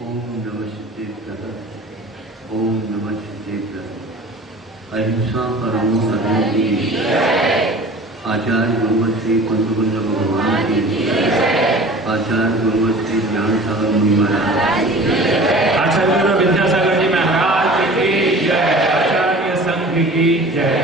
ओम नमः शिवाय। ओम नमः शिवाय। अहिंसा परमो धर्म की आचार्य गुरुवर श्री कुंज भगवान की आचार्य गुरुवर श्री ज्ञान सागर मुनि महाराज आचार्य गुरु विद्यासागर जी महाराज की जय। आचार्य संघ की जय।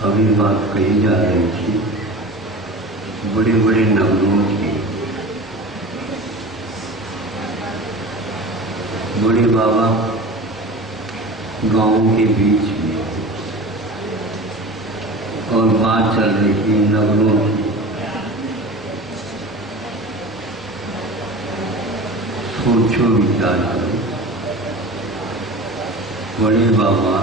अभी बात कही जा रही थी बड़े बड़े नगरों की। बड़े बाबा गांव के बीच में और बात चल रही थी नगरों की। सोचो विचार करो, बड़े बाबा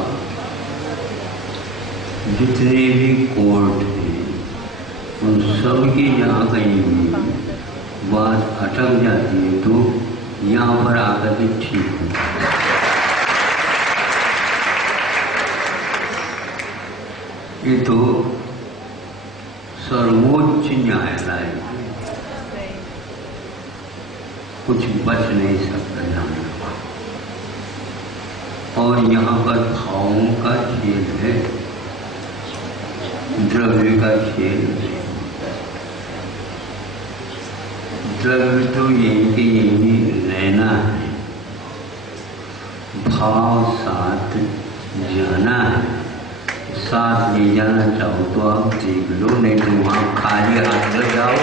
जितने भी कोर्ट थे उन सब की यहाँ कहीं भी बात अटक जाती है तो यहाँ पर आकर के ठीक हो। ये तो सर्वोच्च न्यायालय कुछ बच नहीं सकता यहाँ। और यहाँ पर भावों का खेल है, द्रव्य का खेल। द्रव्य तो यही के यही रहना है, भाव साथ जाना है। साथ ले जाना चाहो तो आप देख लो, नहीं तो वहां खाली हाथ लग जाओ,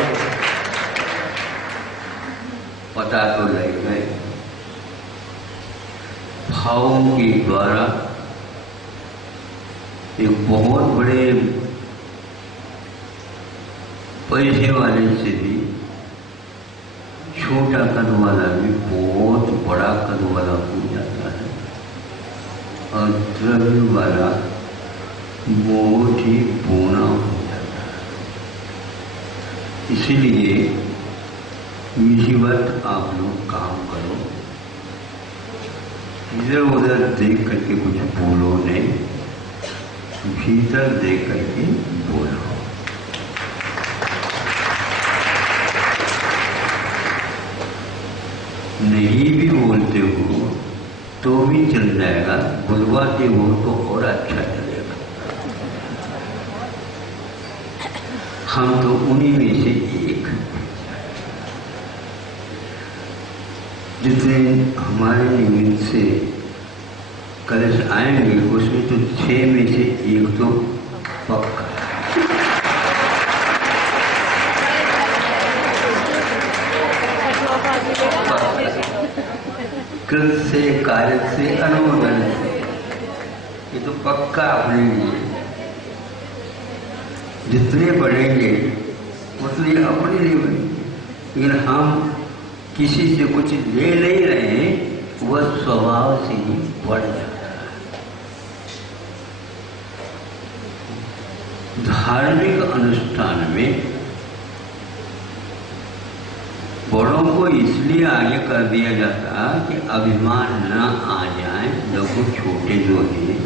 पता तो लग गए। भावों के द्वारा एक बहुत बड़े पैसे वाले से भी छोटा कद वाला भी बहुत बड़ा कद वाला हो जाता है, और द्रव्य वाला बहुत ही बोना हो जाता है। इसीलिए विधिवत आप लोग काम करो, इधर उधर देख करके कुछ बोलो नहीं, भीतर देख करके बोलो। नहीं भी बोलते हो तो भी चल जाएगा, बुलवाते हो तो और अच्छा चलेगा। हम तो उन्हीं में से एक, जितने हमारे निमित्त से कलश आएंगे उसमें तो 6 में से एक तो पक्का। कृत से कार्य से अनुमोदन से, ये तो पक्का अपने लिए। जितने बढ़ेंगे उतने अपने लिए बढ़ेंगे, लेकिन हम किसी से कुछ ले नहीं रहे, वह स्वभाव से ही बढ़ जाता है। धार्मिक अनुष्ठान में बड़ों को इसलिए आगे कर दिया जाता कि अभिमान न आ जाए, लोगों छोटे जो हैं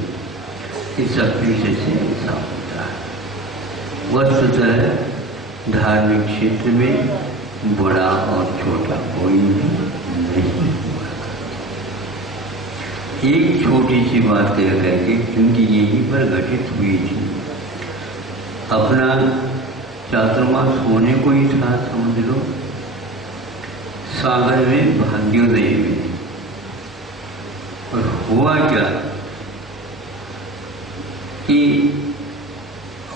इस सब पीछे से ऐसा होता है। वस्तुतः धार्मिक क्षेत्र में बड़ा और छोटा कोई नहीं हुआ। एक छोटी सी बात कह करके, क्योंकि यहीं पर घटित हुई थी, अपना चातुर्मास होने को ही था समझ लो, सागर में भाग्योदय में। और हुआ क्या कि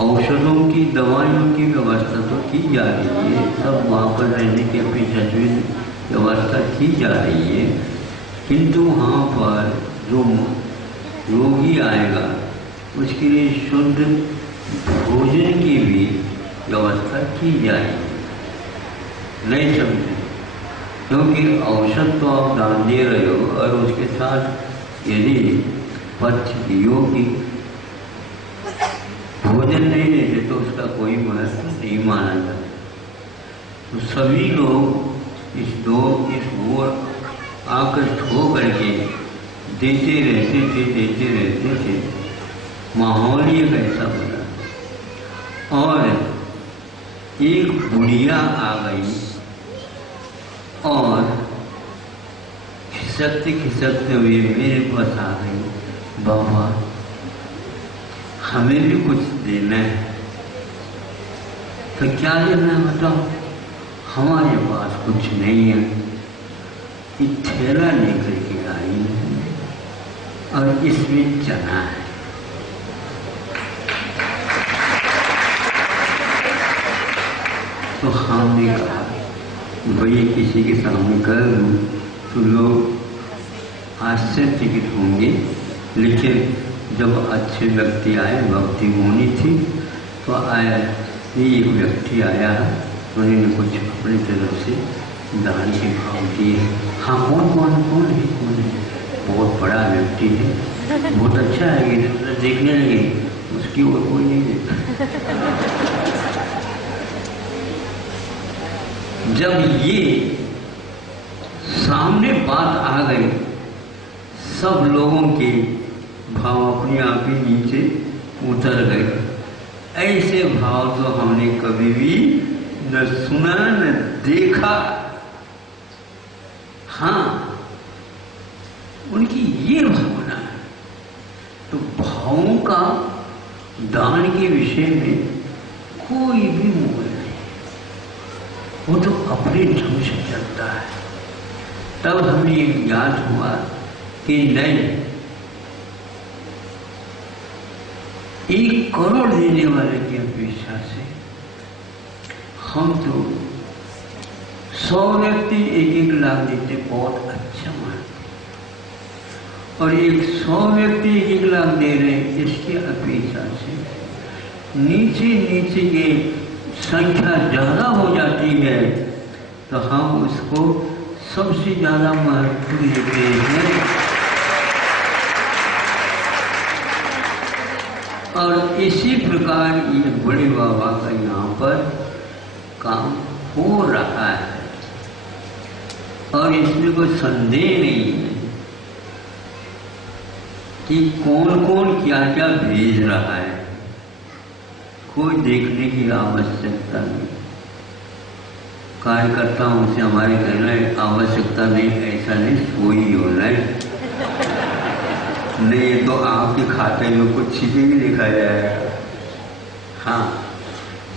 औषधों की, दवाइयों की व्यवस्था तो की जा रही है, सब वहाँ पर रहने की अपनी सचुन व्यवस्था की जा रही है, किंतु वहाँ पर जो रोगी आएगा उसके लिए शुद्ध भोजन की भी व्यवस्था की जाएगी। नहीं समझे? क्योंकि औषध तो आप दान दे रहे हो, और उसके साथ यदि पथ्य योगी भोजन नहीं देते तो उसका कोई महत्व नहीं माना जाता। तो सभी लोग इस ओर आकृष्ट हो करके देते रहते थे। माहौल ये कैसा बना, और एक बुढ़िया आ गई और खिसकते हुए मेरे पास आ गई, बाबा हमें भी कुछ देना है। तो क्या देना है बताओ? हमारे पास कुछ नहीं है, एक थैला लेकर के आई है और इसमें चना है। तो हमने कहा भाई किसी के सामने कर दूं तो लोग आश्चर्यचकित होंगे, लेकिन जब अच्छे व्यक्ति आए, भक्ति होनी थी तो आया, एक व्यक्ति आया, उन्होंने कुछ अपनी तरफ से दान के भाव दिए। हाँ कौन है? बहुत बड़ा व्यक्ति है, बहुत अच्छा है, ये देखने लगे, उसकी और कोई नहीं देखा। जब ये सामने बात आ गई, सब लोगों के भाव अपने आप ही नीचे उतर गए। ऐसे भाव तो हमने कभी भी न सुना न देखा। हाँ, उनकी ये भावना है। तो भावों का दान के विषय में कोई भी मोल नहीं, वो तो अपने ढंग से चलता है। तब हमें एक याद हुआ कि नहीं, 1 करोड़ देने वाले की अपेक्षा से हम तो 100 व्यक्ति 1-1 लाख देते बहुत अच्छा मानते, और 100 व्यक्ति 1-1 लाख दे रहे हैं, इसकी अपेक्षा से नीचे ये संख्या ज्यादा हो जाती है, तो हम उसको सबसे ज्यादा महत्व देते हैं। और इसी प्रकार ये बड़े बाबा का यहाँ पर काम हो रहा है, और इसमें कोई संदेह नहीं है कि कौन कौन क्या क्या भेज रहा है। कोई देखने की आवश्यकता नहीं। कार्यकर्ताओं से हमारे कहना आवश्यकता नहीं, ऐसा नहीं, सोई होना है, नहीं तो आपके खाते में कुछ चीजें ही लिखा जाएगा। हाँ,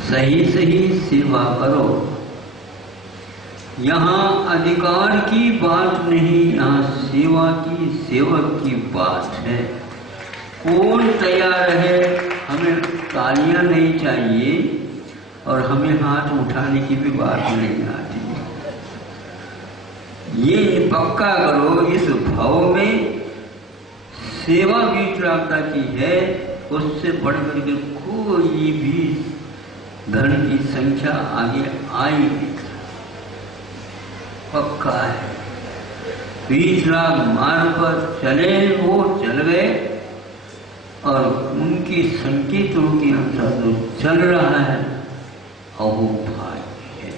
सही सेवा करो। यहाँ अधिकार की बात नहीं, यहाँ सेवा की, सेवक की बात है। कौन तैयार है? हमें तालियां नहीं चाहिए और हमें हाथ उठाने की भी बात नहीं आती। ये पक्का करो, इस भाव में सेवा भी प्राप्त की है, उससे बढ़कर के कोई भी धन की संख्या आगे आएगी, पक्का है। 20 लाख मार्ग पर चले, वो चल गए, और उनके संकेतों के अनुसार जो चल रहा है वो भाग्य है।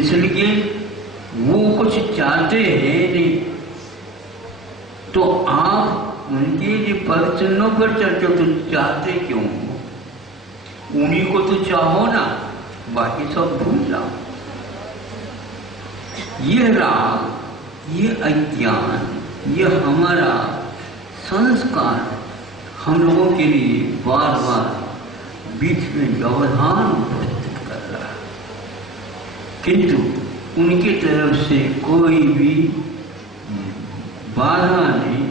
इसलिए वो कुछ चाहते हैं नहीं, तो आप उनके लिए पद चिन्हों पर चर्चा तो चाहते क्यों हो? उन्हीं को तो चाहो ना, बाकी सब भूल जाओ। ये राग, ये अज्ञान, ये हमारा संस्कार हम लोगों के लिए बार बार बीच में व्यवधान उपस्थित कर रहा है, किंतु उनकी तरफ से कोई भी बाधा नहीं,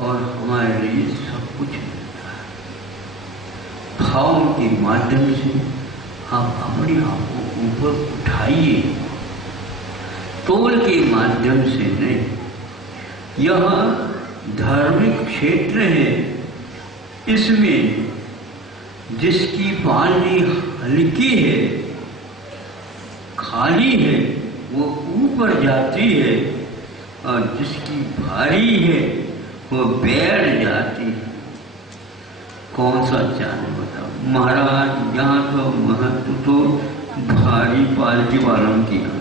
और हमारे लिए सब कुछ मिलता है। भाव के माध्यम से आप अपने आप को ऊपर उठाइए, तोल के माध्यम से नहीं। यह धार्मिक क्षेत्र है, इसमें जिसकी पालनी हल्की है, खाली है, वो ऊपर जाती है, और जिसकी भारी है वो बैठ जाती है। कौन सा जाने बताओ? महाराज यहाँ तो महत्व तो भारी पालकी वालों की है।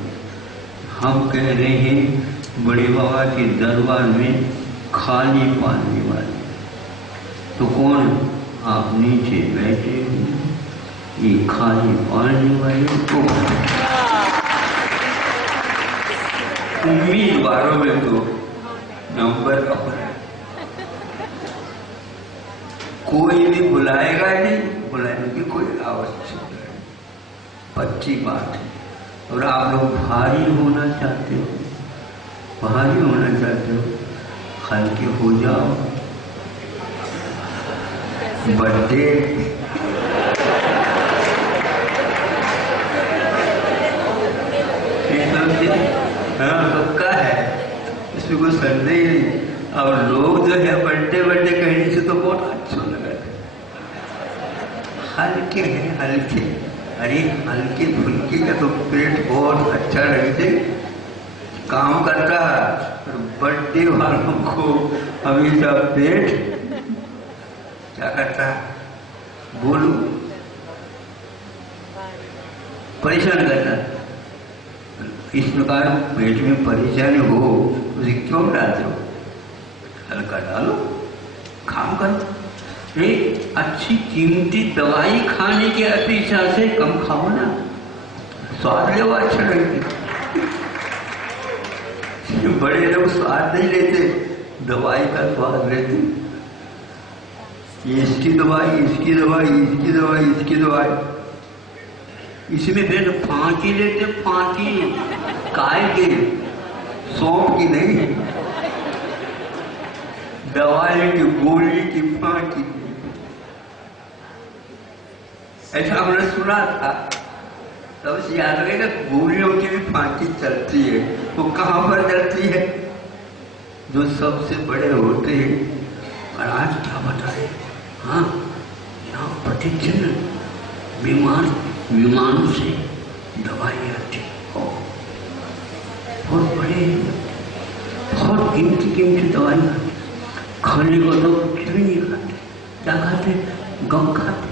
हम कह रहे हैं बड़े बाबा के दरबार में खाली पालने वाले, तो कौन? आप नीचे बैठे हुए, ये खाली पढ़ने वाले को। उम्मीदवारों में तो नंबर अपना, कोई भी बुलाएगा नहीं, बुलाने की कोई आवश्यकता नहीं, पक्की बात है। और आप लोग भारी होना चाहते हो, भारी होना चाहते हो, हल्के हो जाओ। बर्थडे पक्का है, इसमें कोई संदेह नहीं। और लोग जो है बर्थडे बर्थडे कहने से तो बहुत अच्छा लगा, हल्के हैं हल्के। अरे हल्के फुल्के का तो पेट बहुत अच्छा रहते काम करता है। बर्थडे वालों को हमेशा पेट क्या करता है, बोलो, परेशान करता है। इस प्रकार पेट में परेशानी हो उसे क्यों डालते हो, हल्का डालो, काम करो। एक अच्छी कीमती दवाई खाने की अपेक्षा से कम खाओ ना, स्वाद ले वो अच्छा लगता। बड़े लोग स्वाद नहीं लेते, दवाई का स्वाद लेते। ये इसकी दवाई, इसकी दवाई, इसकी दवाई, इसकी दवाई, इसमें फिर फांकी लेते, फांकी काय के, सौंप की नहीं, दवाई की गोली की फांकी। ऐसा हमने सुना था, तब से याद रहेगा। गोलियों की भी फांकी चलती है, वो कहाँ पर चलती है, जो सबसे बड़े होते हैं। और आज क्या बताए, हाँ यहाँ प्रतिदिन विमानों से दवाई आती हो, बहुत बड़े, बहुत कीमती दवाई खाने को तो कुछ भी नहीं खाते। क्या खाते, गम खाते,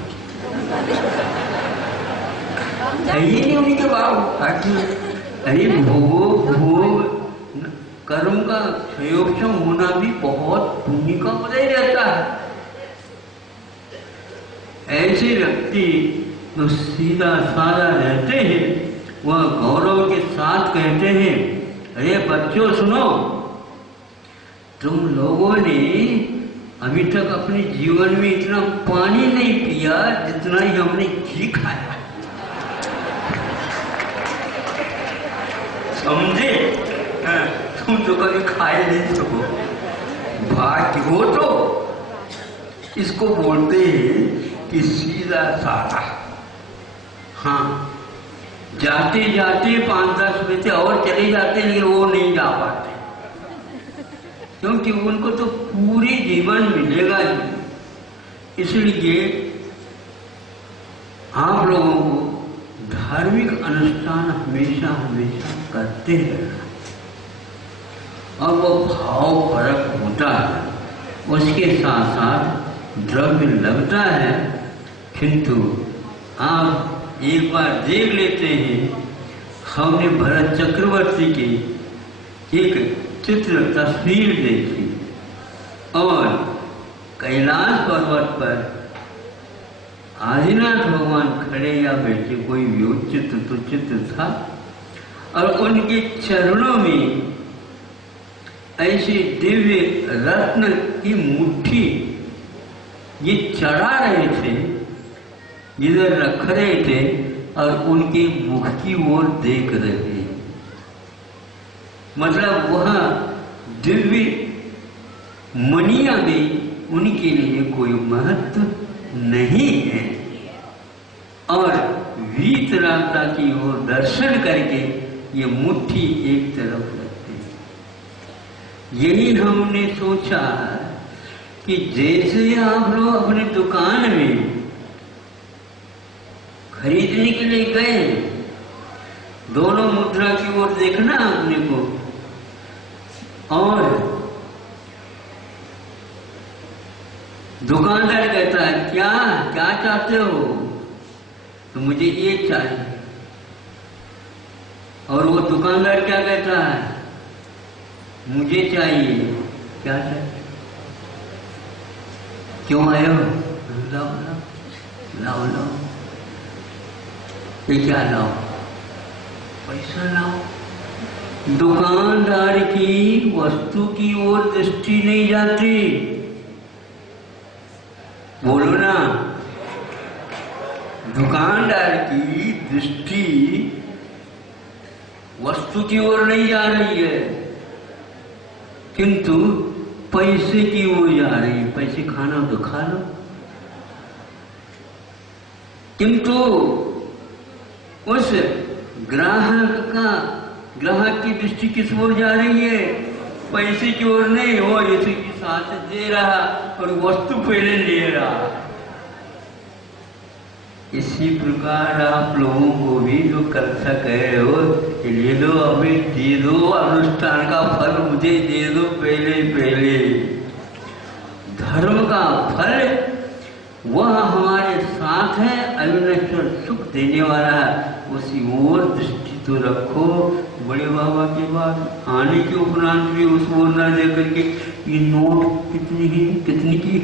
ये नहीं उनके बाप। अरे भोग कर्म का संयोग होना भी बहुत पुण्य का उदय रहता है। ऐसे व्यक्ति जो सीधा साधा रहते हैं, वह गौरव के साथ कहते हैं, अरे बच्चों सुनो, तुम लोगों ने अभी तक अपने जीवन में इतना पानी नहीं पिया जितना ही हमने घी खाया, समझे? तुम तो कभी खाए नहीं सको, भाग्य हो तो इसको बोलते हैं कि सीधा साधा। हाँ, जाते जाते 5-10 बजे और चले जाते, लेकिन वो नहीं जा पाते, क्योंकि उनको तो पूरी जीवन मिलेगा ही। इसलिए आप लोगों को धार्मिक अनुष्ठान हमेशा हमेशा करते रहना, और वो भाव फर्क होता है, उसके साथ साथ द्रव्य लगता है। किंतु आप एक बार देख लेते हैं, हमने भरत चक्रवर्ती की एक चित्र तस्वीर देखी, और कैलाश पर्वत पर आदिनाथ भगवान खड़े या बैठे, कोई भी चित्र तो चित्र था, और उनके चरणों में ऐसे दिव्य रत्न की मुट्ठी ये चढ़ा रहे थे, इधर रख रहे थे, और उनके मुख की ओर देख रहे थे। मतलब वह दिव्य मनिया में उनके लिए कोई महत्व नहीं है, और वीतरागता की ओर दर्शन करके ये मुट्ठी एक तरफ रखते हैं। यही हमने सोचा कि जैसे आप लोग अपने दुकान में खरीदने के लिए गए, दोनों मुद्रा की ओर देखना अपने को, और दुकानदार कहता है क्या क्या चाहते हो, तो मुझे ये चाहिए, और वो दुकानदार क्या कहता है, मुझे चाहिए क्या चाहिए, क्यों आए हो, लाओ लाओ लाओ लाओ, कि क्या लाओ? पैसा लाओ। दुकानदार की वस्तु की ओर दृष्टि नहीं जाती। बोलो ना, दुकानदार की दृष्टि वस्तु की ओर नहीं जा रही है, किंतु पैसे की ओर जा रही है। पैसे खाना तो खा लो, किंतु उस ग्राहक की दृष्टि किस ओर जा रही है? पैसे की ओर नहीं। वो इसी के साथ दे रहा और वस्तु पहले ले रहा। इसी प्रकार आप लोगों को भी जो कक्षा कह रहे हो कि ले लो, अभी दे दो, अनुष्ठान का फल मुझे दे दो पहले। धर्म का फल वह हमारे साथ है, अविनश्वर सुख देने वाला है, उसी ओर दृष्टि तो रखो। बड़े बाबा के बाद आने के उपरांत भी उस ओर न दे करके ये नोट कितनी की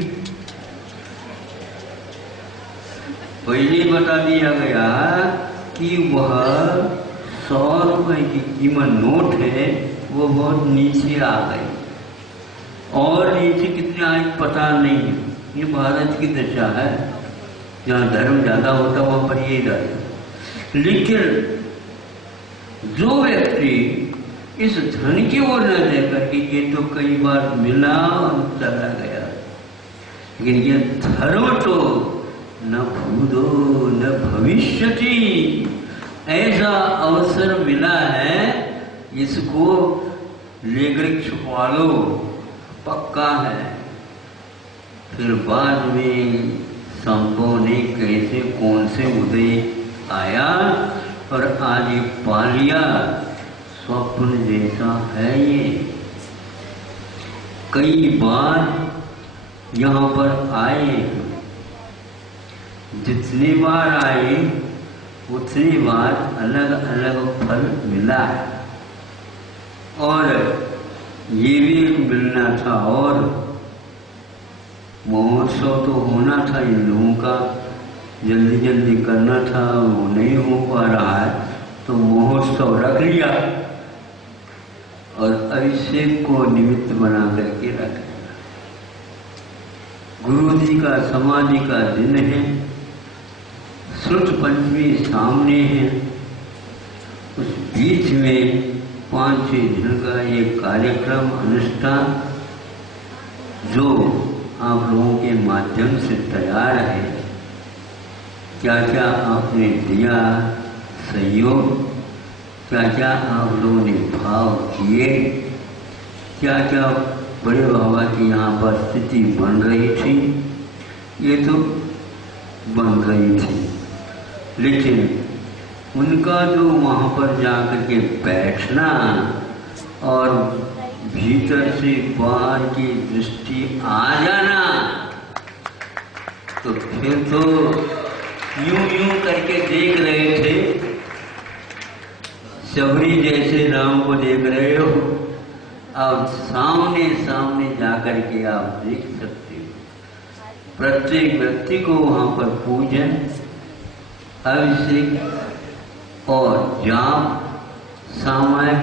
पहले बता दिया गया कि वह 100 रुपए की कीमत नोट है, वो बहुत नीचे आ गई, और नीचे कितने आए पता नहीं है। ये भारत की दशा है, जहाँ धर्म ज्यादा होता वहां पर ये जाता। लेकिन जो व्यक्ति इस धन की ओर न देकर के ये तो कई बार मिला और चला गया, लेकिन ये धर्म तो न भूतो न भविष्यति, ऐसा अवसर मिला है, इसको लेकर छुपा लो, पक्का है। फिर बाद में संभव ने कैसे कौन से उदय आया और आज ये पा लिया, स्वप्न जैसा है ये। कई बार यहाँ पर आए, जितनी बार आए उतनी बार अलग अलग फल मिला है, और ये भी मिलना था, और महोत्सव तो होना था इन लोगों का, जल्दी जल्दी करना था, वो नहीं हो पा रहा है, तो महोत्सव रख लिया और अभिषेक को निमित्त बना करके रख लिया। गुरु जी का समाधि का दिन है, श्रुत पंचमी सामने है, उस बीच में 5-6 दिन का ये कार्यक्रम अनुष्ठान जो आप लोगों के माध्यम से तैयार है, क्या क्या आपने दिया सहयोग, क्या क्या आप लोगों ने भाव किए, क्या क्या बड़े बाबा की यहाँ पर स्थिति बन रही थी, ये तो बन रही थी, लेकिन उनका जो वहाँ पर जाकर के बैठना और भीतर से बाहर की दृष्टि आ जाना, तो फिर तो यूं करके देख रहे थे, शबरी जैसे राम को देख रहे हो। अब सामने सामने जाकर के आप देख सकते हो। प्रत्येक व्यक्ति को वहां पर पूजन, अभिषेक और जाप, सामायिक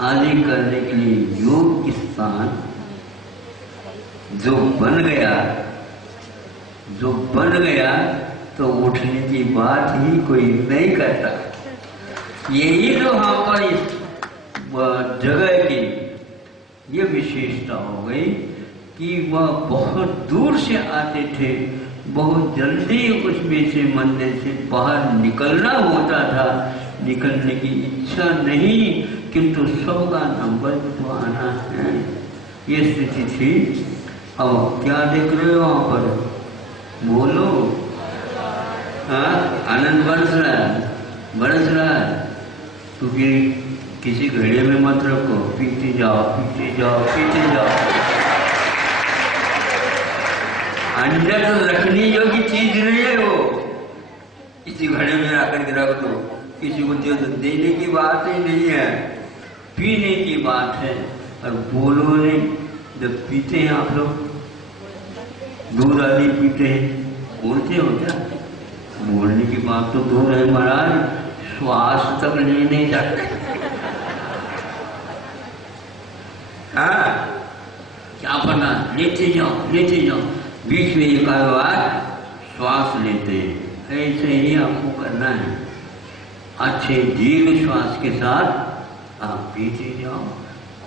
आदि करने के लिए योग स्थान जो बन गया, तो उठने की बात ही कोई नहीं करता। यही जो वहां पर इस जगह की ये विशेषता हो गई कि वह बहुत दूर से आते थे, बहुत जल्दी उसमें से मंदिर से बाहर निकलना होता था, निकलने की इच्छा नहीं, किंतु सबका नंबर तो आना है, ये स्थिति थी। अब क्या देख रहे हो वहां पर? बोलो। हाँ, आनंद बरस रहा है। तो किसी घड़े में मत रखो, पीते जाओ। अंदर तो रखने योग्य चीज नहीं है वो, किसी घड़े में आकर के रख दो, किसी को दे दो, देने की बात ही नहीं है, पीने की बात है। और बोलो नहीं, जब पीते हैं आप लोग दूध आदि पीते हैं, बोलते हो क्या? बोलने की बात तो दूर है महाराज, श्वास तक लेने जाते। हाँ, क्या पता, लेते जाओ लेते जाओ, बीच में एक बार श्वास लेते, ऐसे ही आपको करना है। अच्छे दीर्घ श्वास के साथ आप पीते जाओ,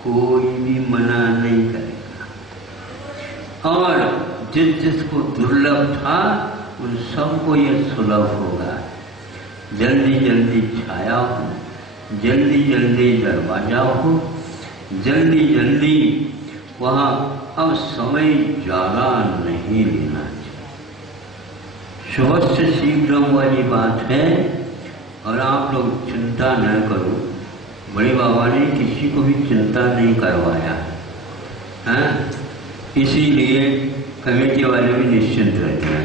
कोई भी मना नहीं करेगा। और जिस जिसको दुर्लभ था उन सबको यह सुलभ होगा। जल्दी जल्दी छाया हो, जल्दी जल्दी दरवाजा हो, जल्दी जल्दी वहाँ अब समय ज़्यादा नहीं लेना चाहिए। शुभस्य शीघ्रम वाली बात है। और आप लोग चिंता न करो, बड़े बाबा ने किसी को भी चिंता नहीं करवाया है, इसीलिए कमेटी वाले भी निश्चिंत रहते हैं।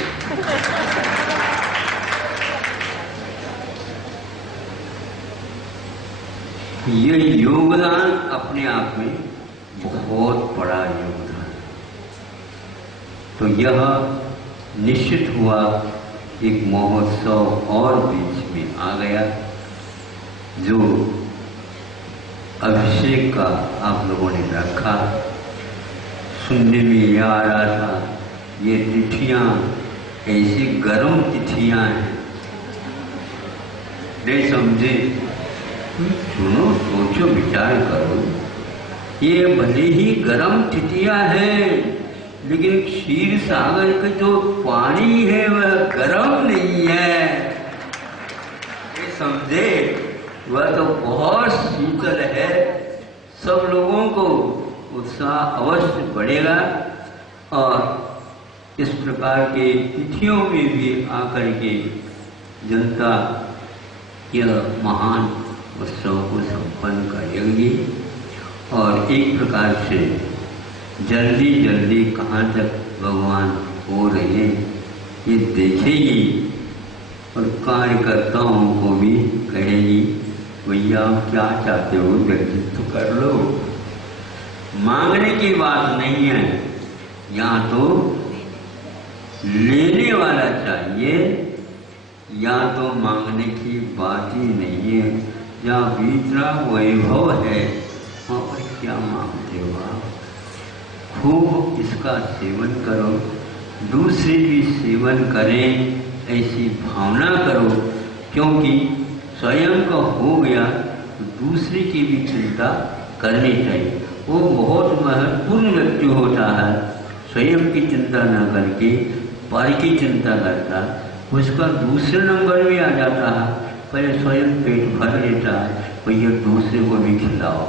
ये योगदान अपने आप में बहुत बड़ा योगदान। तो यह निश्चित हुआ, एक महोत्सव और बीच में आ गया। जो अभिषेक का आप लोगों ने रखा, सुनने में यह आ रहा था, ये तिथियां ऐसी गर्म तिथियां हैं, नहीं समझे? सुनो, सोचो, विचार करो, ये भले ही गर्म तिथियां हैं, लेकिन क्षीर सागर का जो पानी है वह गर्म नहीं है, ये समझे? वह तो बहुत शीतल है। सब लोगों को उत्साह अवश्य बढ़ेगा। और इस प्रकार के तिथियों में भी आकर के जनता यह महान उत्सव को संपन्न करेगी। और एक प्रकार से जल्दी जल्दी कहाँ तक भगवान हो रहे ये देखेगी। और कार्यकर्ताओं को भी कहेगी, भैया क्या चाहते हो व्यक्तित्व कर लो। मांगने की बात नहीं है, यहाँ तो लेने वाला चाहिए, या तो मांगने की बात ही नहीं है। जहाँ भीतरा वैभव है वहाँ पर क्या मांगते हो आप? खूब इसका सेवन करो, दूसरे भी सेवन करें, ऐसी भावना करो। क्योंकि स्वयं का हो गया तो दूसरे की भी चिंता करनी चाहिए। वो बहुत महत्वपूर्ण व्यक्ति होता है, स्वयं की चिंता न करके पर की चिंता करता, उसका दूसरे नंबर में आ जाता है। पहले स्वयं पेट भर लेता है, भैया दूसरे को भी खिलाओ,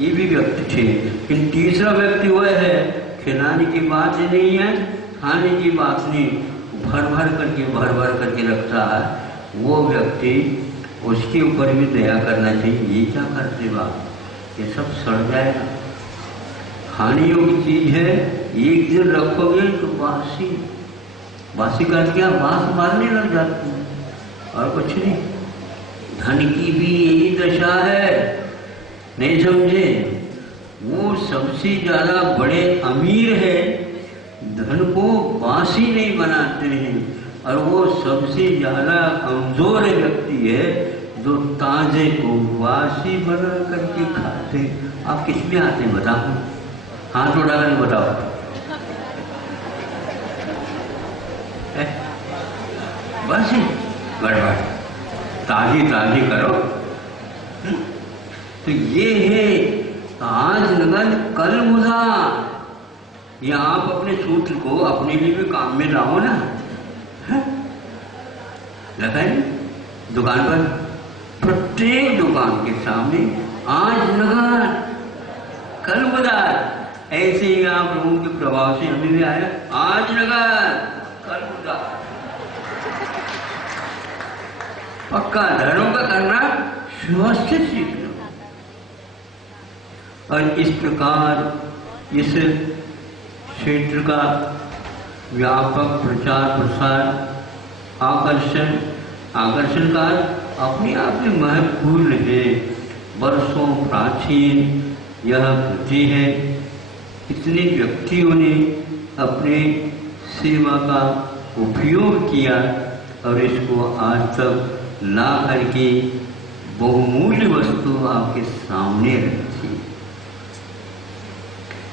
ये भी व्यक्ति थे। लेकिन तीसरा व्यक्ति वह है, खिलाने की बात ही नहीं है, खाने की बात नहीं, भर भर करके रखता है। वो व्यक्ति, उसके ऊपर भी दया करना चाहिए। ये क्या करते बाप, ये सब सड़ जाएगा। खाने योग्य चीज है, एक दिन रखोगे तो बासी का क्या बास मारने लग जाती है, और कुछ नहीं। धन की भी यही दशा है, नहीं समझे? वो सबसे ज्यादा बड़े अमीर है, धन को बासी नहीं बनाते हैं। और वो सबसे ज्यादा कमजोर व्यक्ति है जो ताजे को बासी बना करके खाते। आप किस में आते हैं बताओ, हाथ उठा कर बताओ। बासी गड़बड़, ताजी ताजी करो। तो ये है आज लगन कल मुदा। ये आप अपने सूत्र को अपने लिए भी काम में लाओ ना। लगाए दुकान पर, प्रत्येक दुकान के सामने आज लगन कल मुदा। ऐसे ही आप लोगों के प्रभाव से हमें भी आया, आज लगन कल मुदा। पक्का धर्म का करना स्वस्थ सीखना। और इस प्रकार इस क्षेत्र का व्यापक प्रचार प्रसार, आकर्षण का अपने आप में महत्वपूर्ण है। वर्षों प्राचीन यह कृति है। इतने व्यक्तियों ने अपने सेवा का उपयोग किया, और इसको आज तक ला करके बहुमूल्य वस्तु आपके सामने रखी।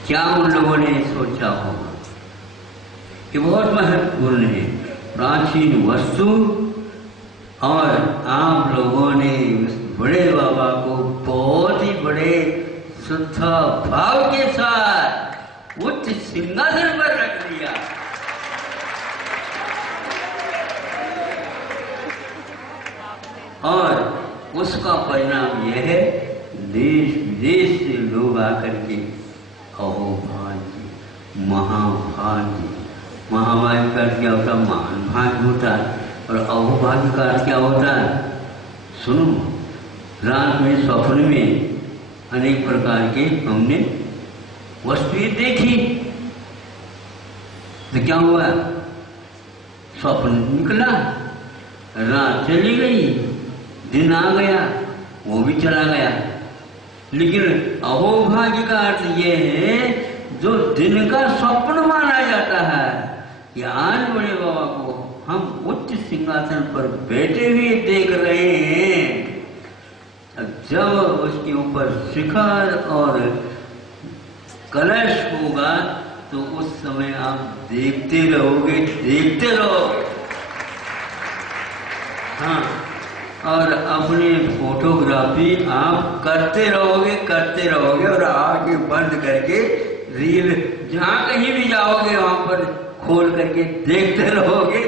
क्या उन लोगों ने सोचा होगा कि बहुत महत्वपूर्ण है प्राचीन वस्तु, और आप लोगों ने उस बड़े बाबा को बहुत ही बड़े श्रद्धा भाव के साथ उच्च सिंहासन पर रख दिया। और उसका परिणाम यह है, देश विदेश से लोग आकर के अहोभाग्य, महाभाग्य, महाभाग्य का क्या होता है? महान भाग्य होता है। और अहोभाग्य का क्या होता है? सुनो, रात में स्वप्न में अनेक प्रकार के हमने वस्तुएं देखी, तो क्या हुआ? स्वप्न निकला, रात चली गई, दिन आ गया, वो भी चला गया। लेकिन अहोभाग्य का अर्थ यह है जो दिन का स्वप्न माना जाता है कि आज बड़े बाबा को हम उच्च सिंहासन पर बैठे हुए देख रहे हैं। जब उसके ऊपर शिखर और कलश होगा तो उस समय आप देखते रहोगे, देखते रहो। हाँ, और अपने फोटोग्राफी आप करते रहोगे और आगे बंद करके रील जहां कहीं भी जाओगे वहां पर खोल करके देखते रहोगे।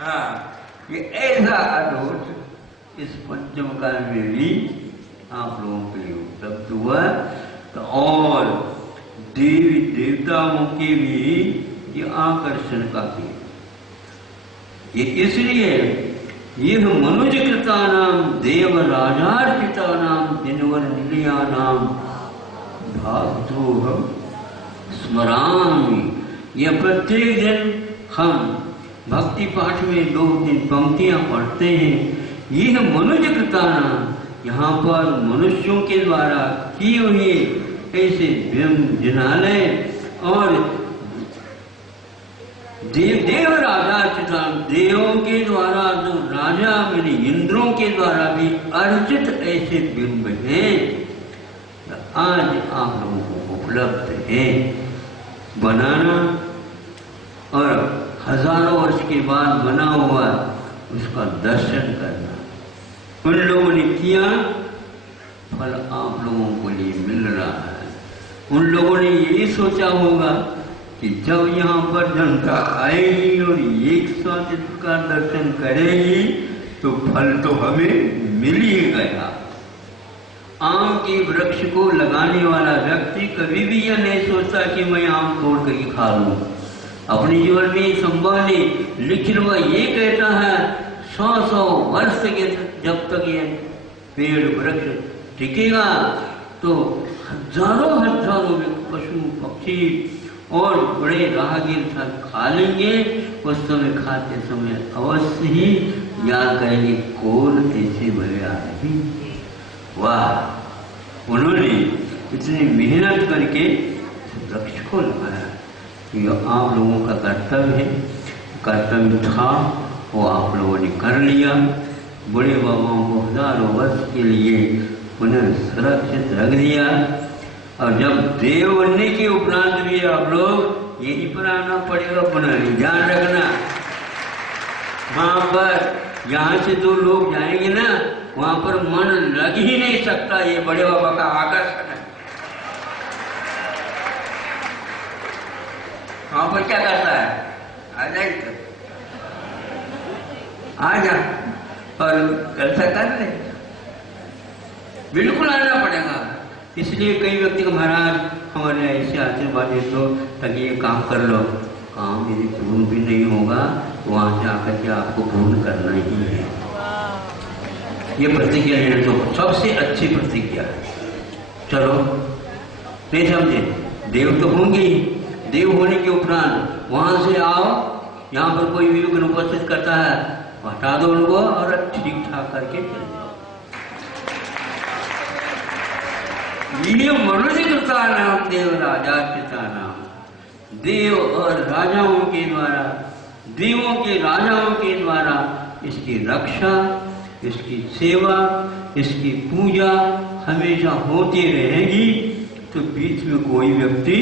हाँ, ये ऐसा अद्भुत इस पंचम काल में भी आप लोगों के लिए उपलब्ध हुआ। तो और देवी देवताओं के भी ये आकर्षण का भी, ये इसलिए यह मनुज कृता नाम देव राजार्पिता नाम दिनवर निलया नाम भागद्रोहम स्मरामि। यह प्रत्येक दिन हम भक्ति पाठ में 2-3 पंक्तियां पढ़ते हैं। यह मनुज कृता नाम, यहाँ पर मनुष्यों के द्वारा किए हुए ऐसे बिंब जिनालय और देव राजा चितान, देवों के द्वारा जो राजा मेरे इंद्रों के द्वारा भी अर्जित ऐसे बिंब हैं, आज आप लोगों को उपलब्ध है बनाना। और हजारों वर्ष के बाद बना हुआ उसका दर्शन करना, उन लोगों ने किया, फल आप लोगों को लिए मिल रहा है। उन लोगों ने यही सोचा होगा कि जब यहाँ पर जनता आएगी और एक साथ इसका दर्शन करेगी तो फल तो हमें मिल ही गया। आम के वृक्ष को लगाने वाला व्यक्ति कभी भी यह नहीं सोचता कि मैं आम तोड़ करके खा लूं। अपने जीवन में संभव नहीं, लेकिन वह ये कहता है 100 वर्ष के जब तक ये पेड़ वृक्ष टिकेगा तो हजारों पशु पक्षी और बड़े राहगीर खा लेंगे। उस समय खाते समय अवश्य ही याद करेंगे कौन ऐसे भले आदमी। वाह, उन्होंने इतनी मेहनत करके वृक्ष को लगाया। यह आप लोगों का कर्तव्य है, कर्तव्य था, वो आप लोगों ने कर लिया। बड़े बाबाओं को हजारों वर्ष के लिए उन्हें सुरक्षित रख दिया। और जब देव बनने के उपरांत भी आप लोग यही पर आना पड़ेगा, पुनः ध्यान रखना। वहां पर यहाँ से जो लोग जाएंगे ना, वहां पर मन लग ही नहीं सकता। ये बड़े बाबा का आकर्षण है। वहां पर क्या करता है? आ जाए, आ जा और कल्सा कर ले, बिल्कुल आना पड़ेगा। इसलिए कई व्यक्ति को महाराज हमारे ऐसे आशीर्वाद दे दो ताकि ये काम कर लो। काम यदि पूर्ण भी नहीं होगा तो वहां से आकर के आपको पूर्ण करना ही है। ये प्रतिज्ञा लेना तो सबसे अच्छी प्रतिज्ञा है। चलो, नहीं समझे? देव तो होंगे ही, देव होने के उपरांत वहां से आओ, यहाँ पर कोई भी विघ्न उपस्थित करता है हटा दो उनको और ठीक ठाक करके चले जाओ। ये मनुष्य कृता नाम देव राजा पिता नाम, देव और राजाओं के द्वारा देवों के राजाओं के द्वारा इसकी रक्षा, इसकी सेवा, इसकी पूजा हमेशा होती रहेगी, तो बीच में कोई व्यक्ति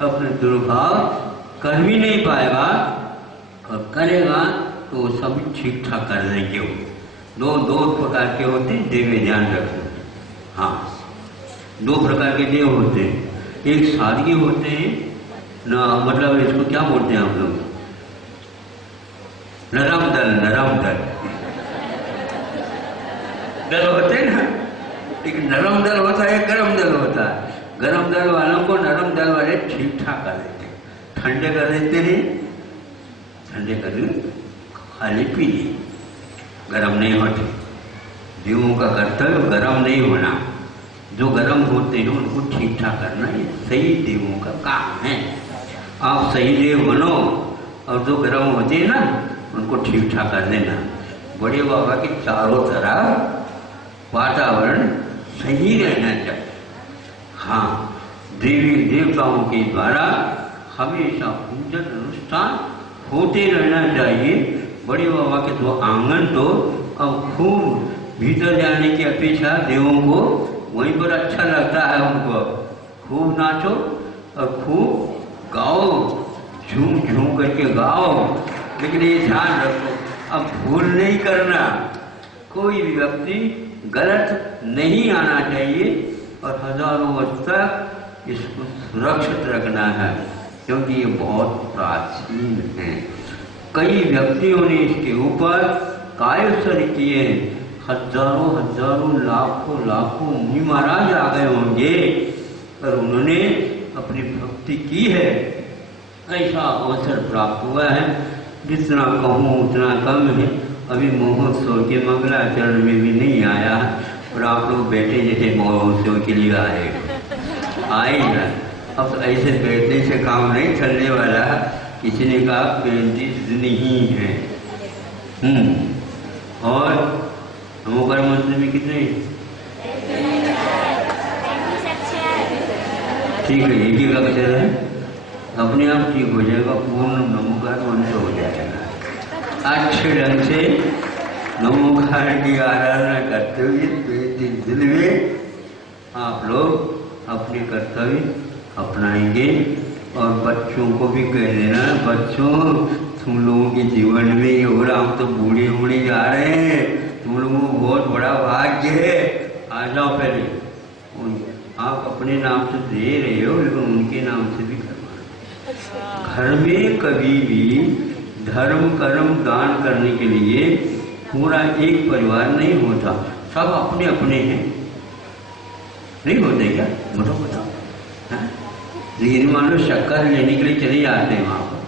अपने दुर्भाव कर भी नहीं पाएगा, और करेगा तो सब ठीक ठाक कर देंगे। दो प्रकार के होते हैं देव, ध्यान रखना। हाँ, दो प्रकार के देव होते हैं। एक सादगी होते हैं ना, मतलब इसको क्या बोलते हैं आप लोग, नरम दल होते हैं ना। एक नरम दल होता है, गरम दल होता है। गरम दल वालों को नरम दल वाले ठीक ठाक कर देते हैं, ठंडे कर देते हैं, ठंडे कर खाली पी लिए, गरम नहीं होते। देवों का कर्तव्य गरम नहीं होना, जो गरम होते हैं उनको ठीक ठाक करना, ये सही देवों का काम है। आप सही देव बनो, और जो गरम होते हैं ना उनको ठीक ठाक कर देना। बड़े बाबा के चारों तरफ वातावरण सही रहना चाहिए। हाँ, देवी देवताओं के द्वारा हमेशा पूजन अनुष्ठान होते रहना चाहिए। बड़े बाबा के तो आंगन तो अब खूब भीतर जाने की अपेक्षा देवों को वहीं पर अच्छा लगता है। उनको खूब नाचो और खूब गाओ, झूम झूम करके गाओ, लेकिन ये ध्यान रखो, अब भूल नहीं करना, कोई भी व्यक्ति गलत नहीं आना चाहिए, और हजारों वर्ष तक इसको सुरक्षित रखना है, क्योंकि ये बहुत प्राचीन है। कई व्यक्तियों ने इसके ऊपर कायस्थ किए, हजारों लाखों मुनि महाराज आ गए होंगे, पर उन्होंने अपनी भक्ति की है। ऐसा अवसर प्राप्त हुआ है, जितना कहूँ उतना कम है। अभी महोत्सव के मंगलाचरण में भी नहीं आया, और आप लोग बैठे जैसे महोत्सव के लिए आए ना। अब तो ऐसे बैठने से काम नहीं चलने वाला। किसी ने कहा 35 दिन ही है। और नमोकार मंत्र में कितने? ठीक है, एक ही अक्षर है, अपने आप ठीक हो जाएगा, पूर्ण नमोकार मंत्र हो जाएगा। अच्छे ढंग से नमोकार की आराधना करते हुए 35 दिन में आप लोग अपने कर्तव्य अपनाएंगे। और बच्चों को भी कह देना, बच्चों तुम लोगों के जीवन में ये हो रहा, हम तो बूढ़े होने जा रहे हैं, तुम लोगों को बहुत बड़ा भाग्य है, आ जाओ पहले। आप अपने नाम से दे रहे हो, लेकिन उनके नाम से भी करवाना। घर में कभी भी धर्म कर्म दान करने के लिए पूरा एक परिवार नहीं होता, सब अपने अपने हैं। नहीं होते क्या? बताओ। लेकिन मान लो शक्कर लेने के लिए चले जाते हैं वहाँ पर,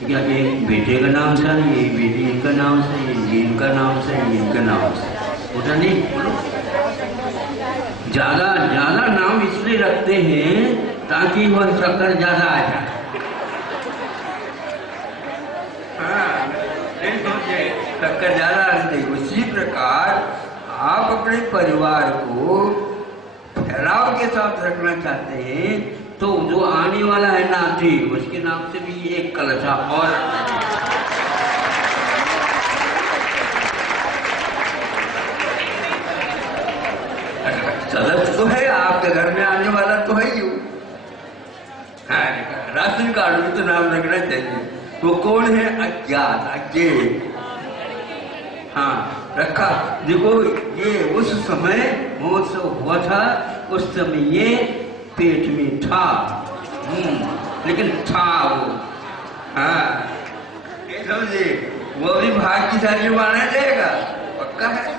क्या एक बेटे का नाम से, ये बेटी इनका नाम से, ये इनका नाम से, ये इनका नाम से, होता नहीं। ज्यादा नाम इसलिए रखते हैं ताकि वह शक्कर ज्यादा आ जाए। हाँ, नहीं सोचे शक्कर ज्यादा आते। उसी प्रकार आप अपने परिवार को फैलाव के साथ रखना चाहते हैं, तो जो आने वाला है नाती, उसके नाम से भी एक कलशा और सदस्य तो है, आपके घर में आने वाला तो है ही। राशन कार्ड में तो नाम रखना चाहिए। तो कौन है? अज्ञात, अज्ञे। हाँ, रखा। देखो, ये उस समय महोत्सव हुआ था, उस समय ये पेट में था, लेकिन था वो। हाँ, ये समझे, वो भी भाग्यशाली माना जाएगा, पक्का है?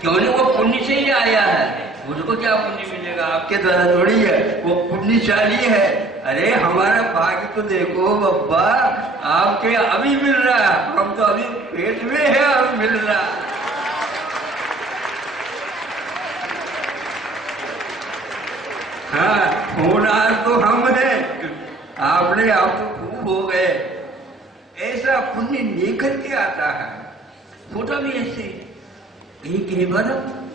क्यों नहीं? वो पुण्य से ही आया है, मुझको क्या पुण्य मिलेगा? आपके द्वारा थोड़ी है, वो पुण्यशाली है। अरे हमारा भाग्य तो देखो बब्बा, आपके अभी मिल रहा है, हम तो अभी पेट में है, अब मिल रहा। हाँ, होनहार तो हम हैं, आपने आप तो खूब हो गए। ऐसा पुण्य लेकर के आता है। छोटा भी ऐसे एक बार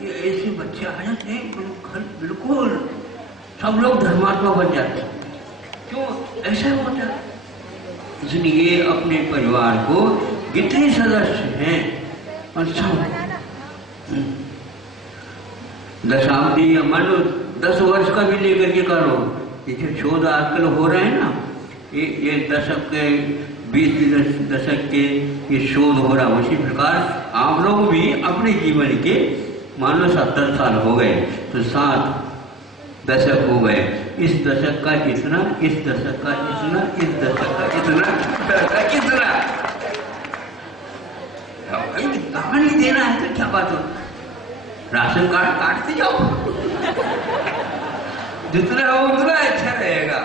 ये ऐसे बच्चे आ जाते हैं, बिल्कुल सब लोग धर्मात्मा बन जाते हैं। क्यों ऐसा होता? इसलिए अपने परिवार को कितने सदस्य हैं और सब दशाब्दी या मान लो 10 वर्ष का भी लेकर के करो, ये जो शोध आजकल हो रहे हैं ना, ये दशक के 20 दशक के ये शोध हो रहा, उसी प्रकार आप लोग भी अपने जीवन के मान लो 70 साल हो गए तो 7 दशक हो गए, इस दशक का इतना, इस दशक का इतना, इस दशक का इतना, इतना कहानी देना है तो क्या बात हो, राशन कार्ड काटते जाओ जितना हो उतना अच्छा रहेगा,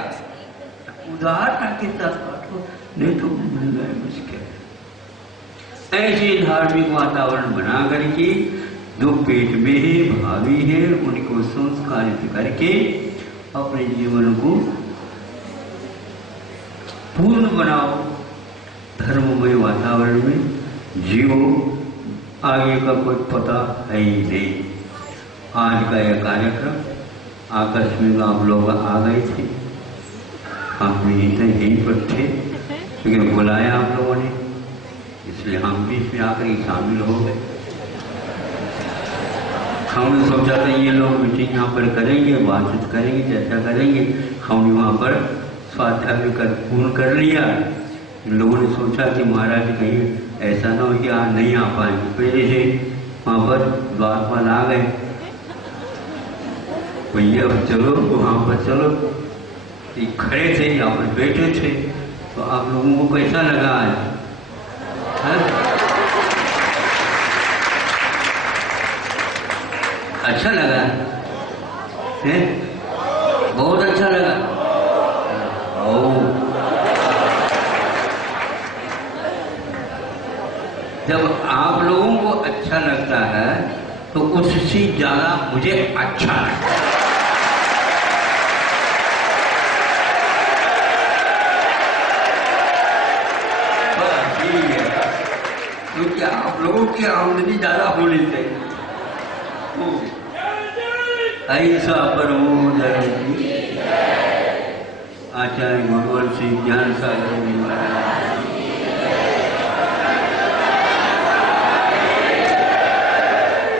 उदाहरण के साथ काटो, नहीं तो मिल जाए मुश्किल। ऐसे धार्मिक वातावरण बना करके जो पेट में है, भावी है, उनको संस्कारित करके अपने जीवन को पूर्ण बनाओ, धर्ममय वातावरण में जियो, आगे का कोई पता है ही नहीं। आज का यह कार्यक्रम आकस्मिक आप लोग आ गए थे, हम भी यहीं पर थे, लेकिन बुलाया आप लोगों ने, इसलिए हम भी इसमें आकर ही शामिल हो गए। हमने सोचा था ये लोग मीटिंग यहाँ पर करेंगे, बातचीत करेंगे, चर्चा करेंगे, हमने वहाँ पर स्वाध्याय कर पूर्ण कर लिया। इन लोगों ने सोचा कि महाराज कहीं ऐसा ना हो कि आज नहीं आ पाएंगे, पहले से वहाँ पर द्वारपाल आ गए, भैया चलो वहाँ पर चलो, खड़े थे यहाँ पर बैठे थे, तो आप लोगों को कैसा लगा आज? अच्छा लगा है? बहुत अच्छा लगा। जब आप लोगों को अच्छा लगता है तो उससे ज्यादा मुझे अच्छा लगता है। क्योंकि आप लोगों की आमदनी ज्यादा होनी चाहिए। ऐसा परमोदय आचार्य भगवान श्री ज्ञान सागर